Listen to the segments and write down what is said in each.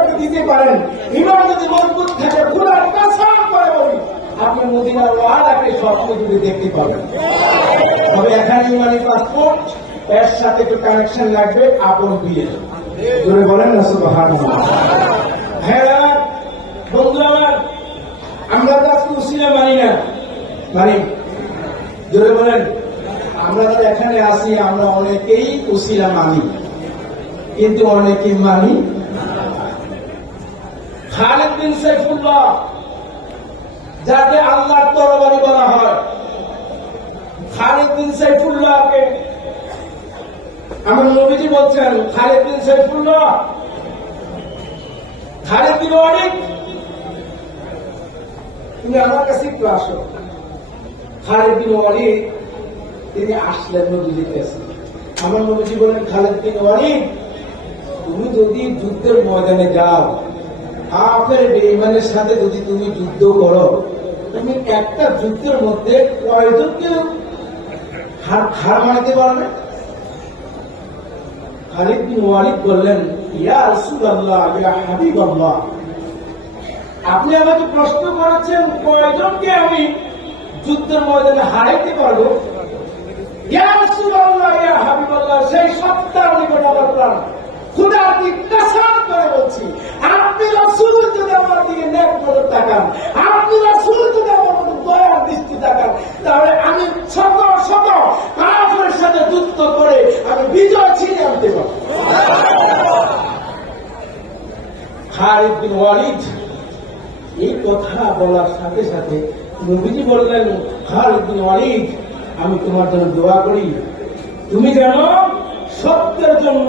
আপনি দিতে পারেন ইমান যদি মজবুত থাকে খোলার কাছাড় করে বলি, আপনি মদিনার ওয়ালাকে স্বপ্ন যদি দেখতে পাবেন। তবে এখানে ইমানি পাসপোর্ট, এর সাথে একটু কানেকশন লাগবে, আপন বিয়ে। জোরে বলেন না হ্যাঁ বন্ধু আমার আমরা তো আজকে উসিলা মানি না। মানি? জোরে বলেন। আমরা তো এখানে আসি আমরা অনেকেই উসিলা মানি। কিন্তু অনেকে মানি বিন সাইফুল্লাহ, যাকে আল্লাহর তরবারি বলা হয়। খালেদ বিন সাইফুল্লাহকে, আমার নবীজি বলছেন খালেদ বিন সাইফুল্লাহ খালেদ বিন অনেক। তুমি আমার কাছে একটু আসো। খালেদ বিন ওয়ালিদ তিনি আসলেন নবীজির কাছে। আমার নবীজি বলেন খালেদ বিন ওয়ালিদ তুমি যদি যুদ্ধের ময়দানে যাও কাফের বেঈমানের সাথে যদি তুমি যুদ্ধ করো, তুমি একটা যুদ্ধের মধ্যে কয়জনকে হার মারতে পারবে? খালিদ বললেন, ইয়া ইয়া আপনি আমাকে প্রশ্ন করেছেন কয়জনকে আমি যুদ্ধের ময়দানে হারাইতে পারব? ইয়া রাসূলুল্লাহ, ইয়া হাবিবাল্লাহ, সেই সত্তার নিকট আমার খুদার কি কসম করে বলছি, আপনি রাসূল যদি আমার দিকে নেক নজর তাকান, আপনি রাসূল যদি আমার প্রতি দয়ার দৃষ্টি তাকান। তাহলে আমি শত শত কাফের সাথে যুদ্ধ করে আমি বিজয় ছিনিয়ে আনতে পারব। ওয়ালিদ, এই কথা বলার সাথে সাথে নবীজি বললেন, খালিদ বিন ওয়ালিদ, আমি তোমার জন্য দোয়া করি। তুমি যেন সত্যের জন্য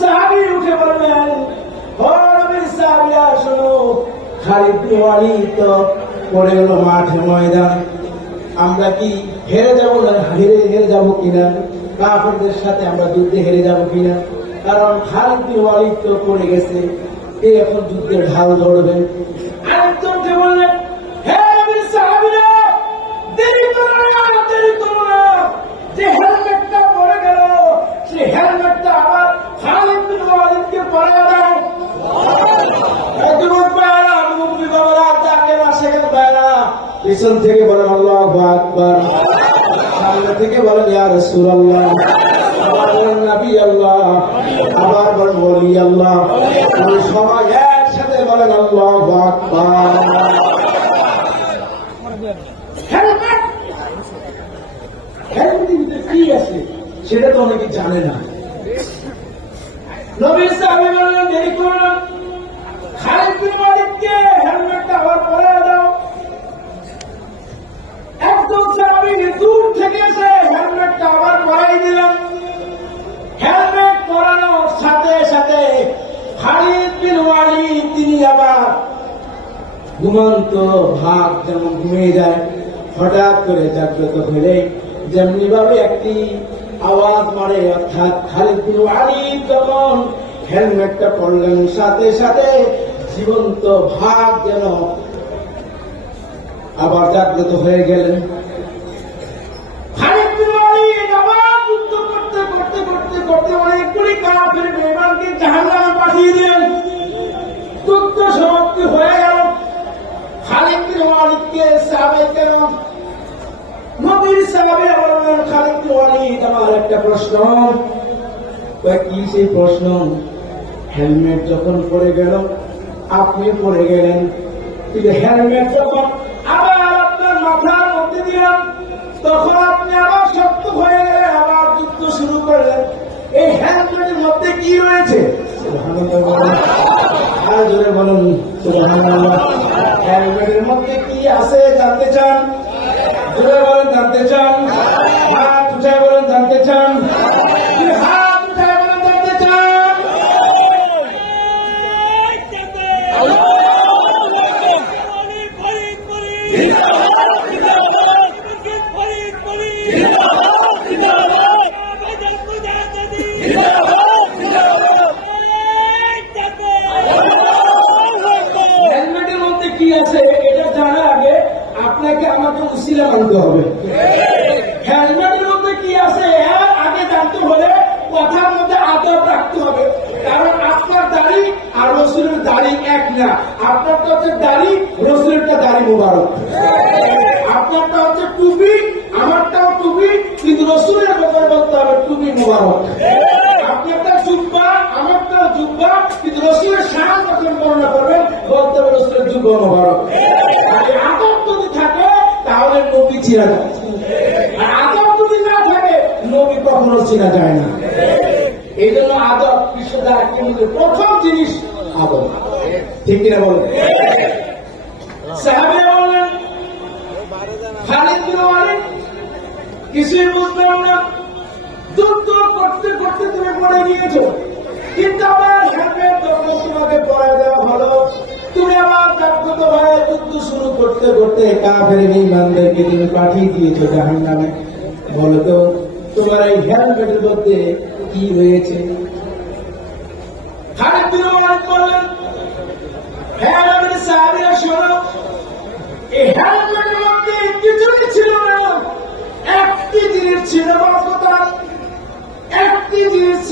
সাহাবী উঠে বিন তো পড়ে গেল মাঠে ময়দান। আমরা কি হেরে যাব না? হেরে হেরে যাব কিনা? কাফেরদের সাথে আমরা যুদ্ধে হেরে যাব কিনা? কারণ খালিদ বিন তো পড়ে গেছে কে এখন যুদ্ধের ঢাল ধরবেন। আরেকজন উঠে বললেন পিছন থেকে বলেন, আল্লাহ আকবার। সামনে থেকে বলেন আল্লাহ। আবার আল্লাহ। সবাই একসাথে আছে? সেটা তো অনেকে জানে না। দেরি দূর হেলমেটটা আবার পরাই দিলাম। হেলমেট পরানোর সাথে সাথে খালিদ বিন ওয়ালিদ, তিনি আবার ঘুমন্ত ভাগ যেমন ঘুমিয়ে যায়, হঠাৎ করে জাগ্রত হলে যেমনি ভাবে একটি আওয়াজ মারে, অর্থাৎ খালিদ বিন ওয়ালিদ যখন হেলমেটটা পরলেন সাথে সাথে জীবন্ত ভাগ যেন আবার জাগ্রত হয়ে গেলেন। কি সেই প্রশ্ন? হেলমেট যখন পড়ে গেল, আপনি পড়ে গেলেন। কিন্তু হেলমেট যখন আবার আপনার মাথার মধ্যে দিলাম, তখন কি রয়েছে আর জোরে বলুন। মধ্যে কি আছে জানতে চান? জোরে বলেন, জানতে চান? হাত বলেন, জানতে চান হাত উঠায় বলেন জানতে চান হেলমেটের মধ্যে কি আছে এটা জানার আগে আপনাকে আমাকে মানতে হবে। হেলমেটের মধ্যে কি আছে? এর আগে জানতে হলে কথার মধ্যে আদব রাখতে হবে। কারণ আপনার দাড়ি আর রসুলের দাড়ি এক না। হচ্ছে দাড়ি, রসুলেরটা দাড়ি মোবারক। আপনারটা হচ্ছে টুপি, আমারটাও টুপি, কিন্তু রসুলের বলতে হবে টুপি মোবারক। আপনারটা জুব্বা, আমারটাও জুব্বা, কিন্তু রসুলের যখন বর্ণনা করবেন, বলতে হবে রসুলের মোবারক। আর আদব যদি থাকে তাহলে নবী চিনা যায়। আদব যদি না থাকে, নবী কখনো চিনা যায় না। এই জন্য আদব বিশ্বদার কেন্দ্রের প্রথম জিনিস আদব ঠিক কিনা বলেন কিছুই বুঝলাম না। যুদ্ধ করতে করতে তুমি পড়ে গিয়েছো। কিন্তু আমার তখন তোমাকে দেওয়া তুমি আমার জাগ্রত ভাই যুদ্ধ শুরু করতে করতে কাফের ইমানদেরকে তুমি পাঠিয়ে দিয়েছ জাহান নামে বলো তো, তোমার এই হেলমেটের মধ্যে কি হয়েছে হ্যাঁ একটি জিনিস একটি জিনিস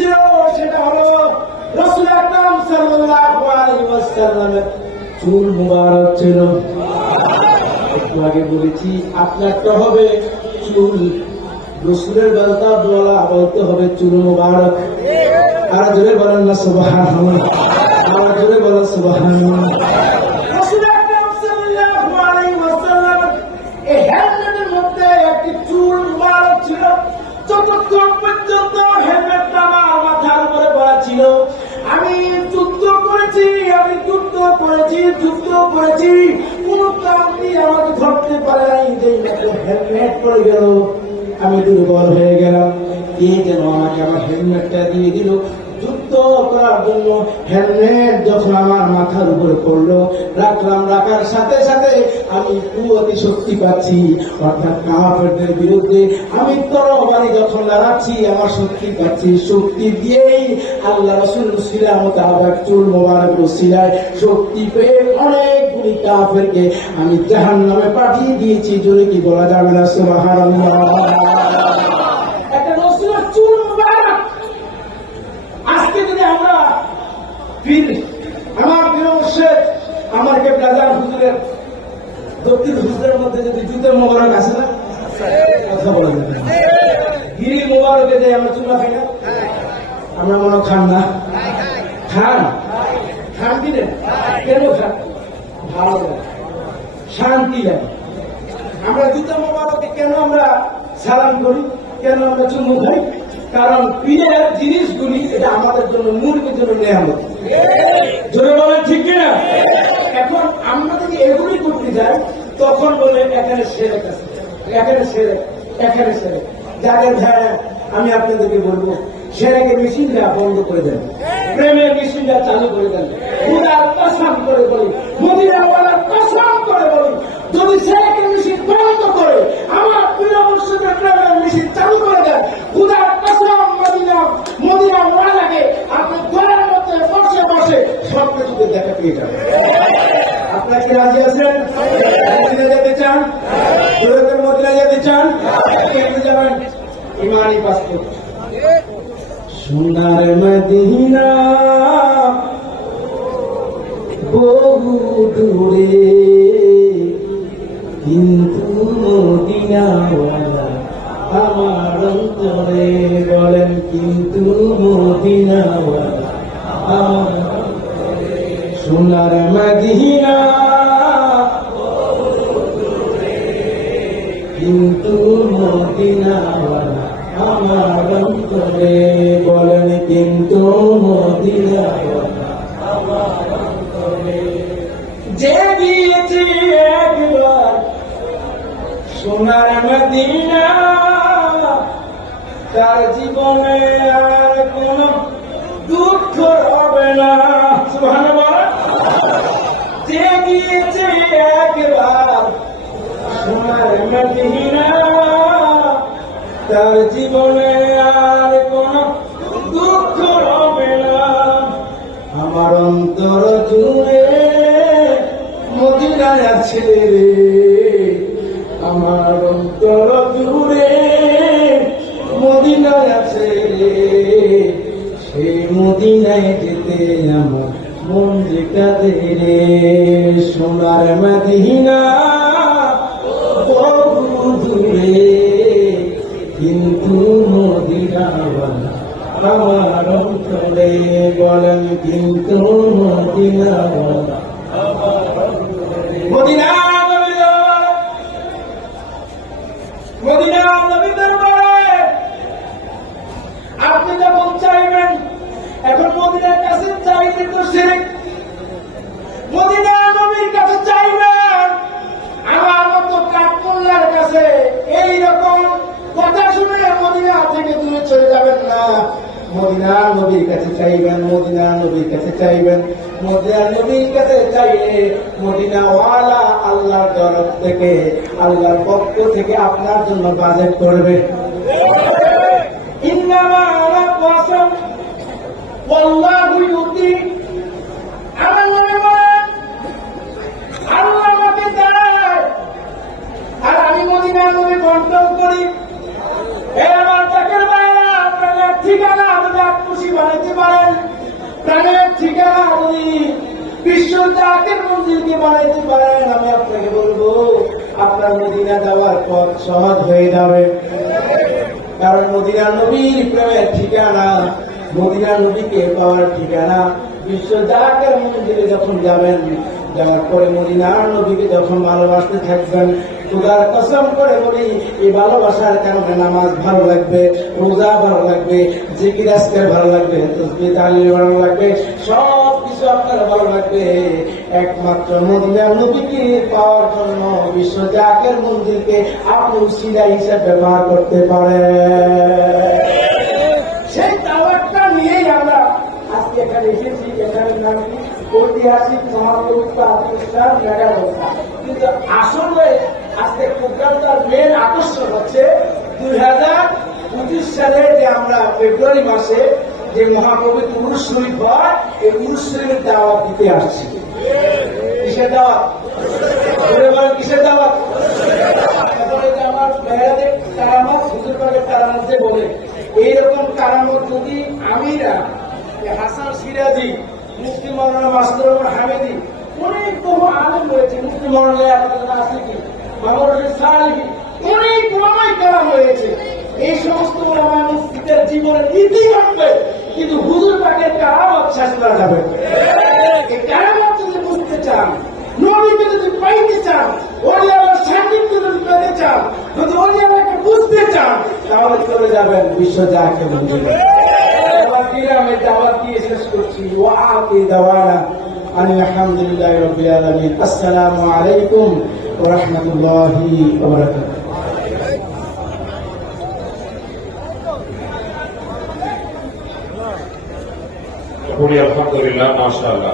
সেটা হলো রসুল আকরাম সাল্লাল্লাহু আলাইহি ওয়াসাল্লামের চুল মুবারক ছিল। একটু আগে বলেছি আপনারটা হবে চুল। রসুলের বেলতা বলা, বলতে হবে চুল মুবারক। আর জোরে বলেন না সুবাহ আর জোরে বলেন সুবহানাল্লাহ? করেছি যুদ্ধ করেছি, কোন কারণে আমাকে ধরতে পারে নাই যে হেলমেট পরে গেল। আমি দুর্বল হয়ে গেলাম। কে যেন আমাকে আমার হেলমেটটা দিয়ে দিল। করার জন্য হেলমেট যখন আমার মাথার উপরে পড়ল, রাখলাম, রাখার সাথে সাথে আমি কুয়াতি শক্তি পাচ্ছি। অর্থাৎ কাহাফেরদের বিরুদ্ধে আমি তরবারি যখন আমার শক্তি পাচ্ছি। শক্তি দিয়েই আল্লাহ রসুল চুল মোবারক শক্তি পেয়ে অনেকগুলি কাফেরকে আমি জাহান নামে পাঠিয়ে দিয়েছি। জোরে কি বলা যাবে না? সুবহানাল্লাহ একটা রসুলের চুল মোবারক আজকে যদি আমরা পীর আমার প্রিয় মুর্শেদ আমার কে ব্রাদার হুজুরের, দক্ষিণ হুজুরের মধ্যে যদি জুতের মোবারক আছে না, কথা বলা যাবে গিরি মোবারকে যে আমরা চুলা খাই না। আমরা মনে খান না। খান? খান কি রে কেন খান? ভালো শান্তি লাগে আমরা জুতা মোবারকে কেন আমরা সালাম করি? কেন আমরা চুমু খাই? কারণ পীরের জিনিসগুলি এটা আমাদের জন্য মূর্খের জন্য নেয়ামত। জোরে বলেন ঠিক কিনা? এখন আমরা যদি এগুলি করতে যাই, তখন বলে এখানে সেরে এখানে সেরে এখানে সেরে যাদের ভাইরা আমি আপনাদেরকে বলব সেরেকে মেশিনটা বন্ধ করে দেন। প্রেমের মেশিনটা চালু করে দেন। উদার কসম করে বলি মদিনা বলার কসম করে বলি, যদি সেরেকে মেশিন আমার প্রিয় প্রেমের মেশিন চালু করে দেন। উদার কসম মদিনা মদিনা ওয়ালাকে আপনি ঘরের মধ্যে বসে বসে সব কিছুতে দেখা পেয়ে যাবেন। আপনার কি রাজি আছেন? যেতে চান? দূরত্বের মদিনা যেতে চান? যাবেন? ইমানি পাসপোর্ট সোনার মদিনা বহু দূরে, কিন্তু မှုတိညာဝါဒအမရုံးတော် সোনার মদিনা, তার জীবনে আর কোন দুঃখ হবে না। সুবহানাল্লাহ যে একবার সোনার মদিনা, তার জীবনে আর কোন দুঃখ হবে না। আমার অন্তর জুড়ে মদিনায় আছে। রে আমার অন্তর জুড়ে মদিনায় আছে রে। সেই মদিনায় যেতে আমার মন যে কাঁদে রে। সোনার মদিনা দূরে, কিন্তু মদিনাওয়ালা আমার অন্তরে বলেন, কিন্তু মদিনাওয়ালা মদিনা আপনি যখন চাইবেন, এখন মদিনার কাছে চাইলে তো শিরিক। মদিনা নবীর কাছে চাইবেন, আমার মতো কাঠমোল্লার কাছে এই রকম কথা শুনে মদিনা থেকে দূরে চলে যাবেন না। মদিনা নবীর কাছে চাইবেন মদিনা নবীর কাছে চাইবেন। মদিনা নবীর কাছে চাইলে মদিনা ওয়ালা আল্লাহর তরফ থেকে, আল্লাহর পক্ষ থেকে আপনার জন্য বাজেট করবে। ইন্নামা আলা ওয়াসাল ওয়াল্লাহু ইউতি আমার মনে করেন আল্লাহ আমাকে দেয় আর আমি মদিনা নবী বন্টন করি এ আমার চাকর ভাইরা প্রাণের ঠিকানা যদি এক খুশি বানাইতে পারেন প্রাণের ঠিকানা যদি বানাইতে পারেন, আমি আপনাকে বলব, আপনার মদিনা যাওয়ার পথ সহজ হয়ে যাবে। কারণ মদিনা নবীর প্রেমের ঠিকানা, মদিনা নবীকে পাওয়ার ঠিকানা, বিশ্ব জাকের মন্দিরে যখন যাবেন, যাওয়ার পরে মদিনার নবীকে যখন ভালোবাসতে থাকবেন খুদার কসম করে বলি, এই ভালোবাসার কারণে নামাজ ভালো লাগবে, রোজা ভালো লাগবে, জিকির আজকের ভালো লাগবে ভালো লাগবে সব কিছু আপনার ভালো লাগবে। একমাত্র মদিনার নবীকে পাওয়ার জন্য বিশ্ব জাকের মন্দিরকে আপনি উসিলা হিসেবে ব্যবহার করতে পারেন। সেই দাওয়াতটা নিয়েই আমরা আজকে এখানে এসেছি এখানে নামটি ঐতিহাসিক প্রতিষ্ঠান মেগা কিন্তু আসলে আজকে প্রোগ্রামটার মেন আকর্ষণ হচ্ছে দুই হাজার পঁচিশ সালে যে আমরা ফেব্রুয়ারি মাসে যে মহাকবি শরীফ হয়, এই উরুস শরীফের দাওয়াত দিতে আসছি। কিসের দাওয়াত? এইরকম কারামত যদি আমিরা এ হাসান সিরাজি, মুফতি মৌলানা মাসুদুর রহমান হামিদি, অনেক বহু আলম রয়েছে, মুফতি মৌলানা রশিদ সালেহি অনেক ওলামাই কালাম রয়েছে এই সমস্ত ওলামাই ঘটবে কিন্তু হুজুর পাকের কারামত বুঝতে চান, নবীকে পাইতে চান ওলিয়ার সান্নিধ্য যদি পেতে বুঝতে চান, তাহলে চলে যাবেন বিশ্ব আমি দাওয়াত দিয়ে শেষ করছি। ও আকি দাওয়ানা আলহামদুলিল্লাহ রবিল আলমিন। আসসালামু আলাইকুম। ওয়া রাহমাতুল্লাহি ওয়া বারাকাতুহু বলি আলহামদুলিল্লাহ মাশাআল্লাহ